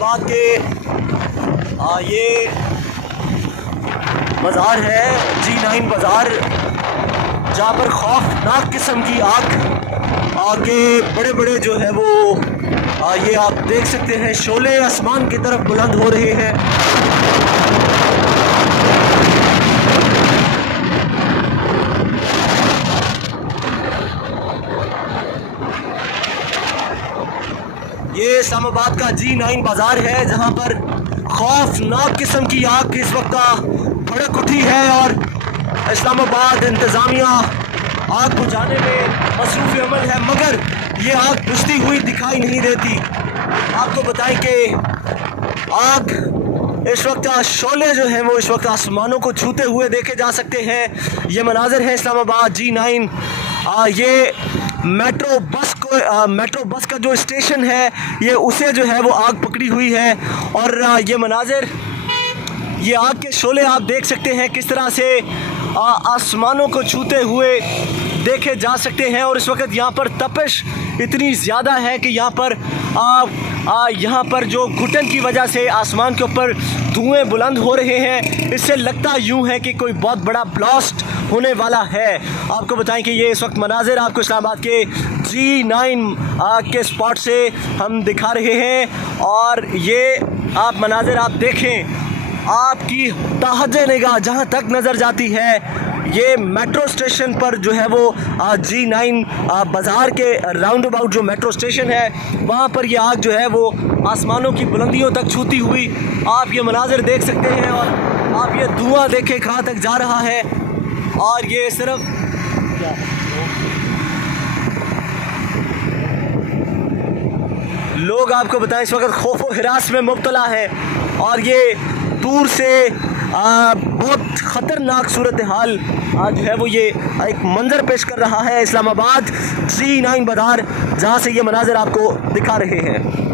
आबाद के ये बाज़ार है G9 बाज़ार, जहाँ पर खौफनाक किस्म की आग के बड़े बड़े जो है वो ये आप देख सकते हैं शोले आसमान की तरफ बुलंद हो रहे हैं। ये इस्लामाबाद का G9 बाज़ार है, जहाँ पर खौफनाक किस्म की आग इस वक्त भड़क उठी है और इस्लामाबाद इंतज़ामिया आग बुझाने में मसरूफ़ अमल है, मगर ये आग बुझती हुई दिखाई नहीं देती। आपको बताएं कि आग इस वक्त शोले जो हैं वो इस वक्त आसमानों को छूते हुए देखे जा सकते हैं। ये मनाज़र है इस्लामाबाद G9। ये मेट्रो बस का जो स्टेशन है ये उसे जो है वो आग पकड़ी हुई है और ये मनाज़र, ये आग के शोले आप देख सकते हैं किस तरह से आसमानों को छूते हुए देखे जा सकते हैं। और इस वक्त यहाँ पर तपिश इतनी ज़्यादा है कि यहाँ पर जो घुटन की वजह से आसमान के ऊपर धुएं बुलंद हो रहे हैं, इससे लगता यूँ है कि कोई बहुत बड़ा ब्लास्ट होने वाला है। आपको बताएं कि ये इस वक्त मनाज़िर आपको इस्लामाबाद के G9 के स्पॉट से हम दिखा रहे हैं और ये आप मनाज़िर आप देखें, आपकी ताहज़े निगाह जहाँ तक नज़र जाती है ये मेट्रो स्टेशन पर जो है वो G9 बाज़ार के राउंड अबाउट जो मेट्रो स्टेशन है वहाँ पर ये आग जो है वो आसमानों की बुलंदियों तक छूती हुई आप ये मनाज़िर देख सकते हैं। और आप ये धुआं देखें कहाँ तक जा रहा है और ये सिर्फ लोग आपको बताएं इस वक्त खौफ व हिरास में मुब्तला है और ये दूर से बहुत ख़तरनाक सूरत हाल आज है वो ये एक मंजर पेश कर रहा है इस्लामाबाद G9 बाज़ार, जहाँ से ये मनाज़िर आपको दिखा रहे हैं।